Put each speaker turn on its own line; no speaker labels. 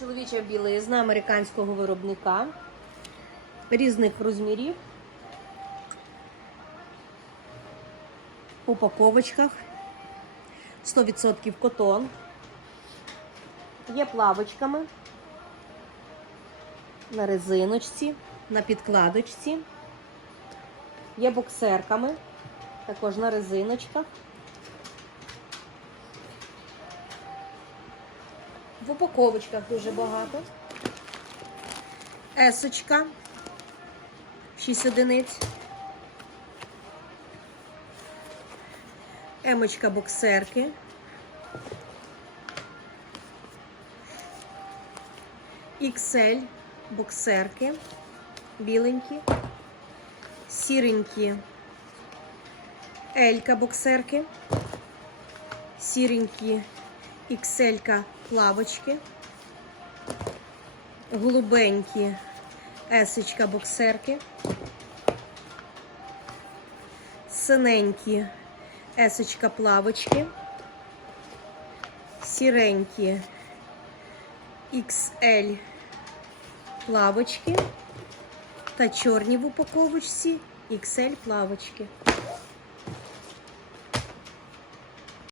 Чоловіча білизна американського виробника різних розмірів. Упаковочках 100% котон. Є плавочками на резиночці, на підкладочці. Є боксерками, також на резиночках. Упаковочках дуже багато. Есочка. 6 одиниць. Емочка боксерки. XL боксерки. Біленькі. Сіренькі. Елька боксерки. Сіренькі XL плавочки. Голубенькі есочка боксерки. Синенькі есочка плавочки. Сіренькі XL плавочки. Та чорні в упаковочці XL плавочки.